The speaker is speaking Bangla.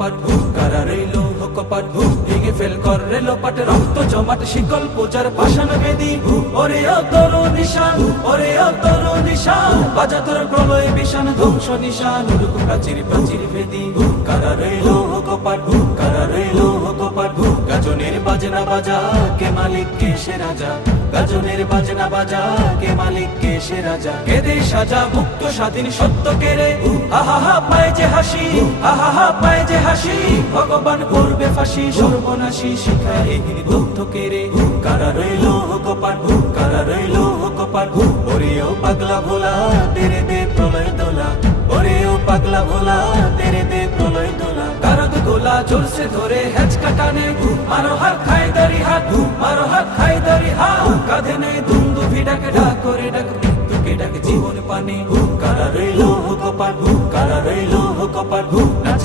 কপাট কারা রইল কপাট ভেঙে ফেল কর রেল পাট রক্ত জমাট শিকল পূজার পাষাণ বেদি ওরে অতর নিশান ওরে অতর নিশান বাজা তোর প্রলয় বিশান ধ্বংস নিশান উড়ুক প্রাচীর প্রাচীর ভেদি কারা রইল কপাট কারা রইল কপাট গাজনের বাজনা বাজা কে মালিক কে সে রাজা গাজনের বাজনা বাজা কে মালিক কে সে রাজা কেদে সাজা মুক্ত স্বাধীন সত্য কেড়ে আহা পায় যে হাসি আহা পায় যে হাসি ভগবান করবে ফাঁসি সর্বনাশী শিখায় এগিয়ে দগ্ধ কেড়ে কারা রইল কপাট কারা রইল কপাট ওরেও পাগলা ভোলা তেরে দে প্রলয় দোলা ওরেও পাগলা ভোলা তেরে দে প্রলয় দোলা কারদ গোলা জোরসে ধরে হেঁচ কাটানে মারো হাত খায় দারি হাত মারো হাত খায় দারি হাত কাঁধে নেই দুন্দু ভিড়াকে ডাক করে ডাক মৃত্যুকে ডাক জীবন পানে কারা রইল কপাট কারা রইল কপাট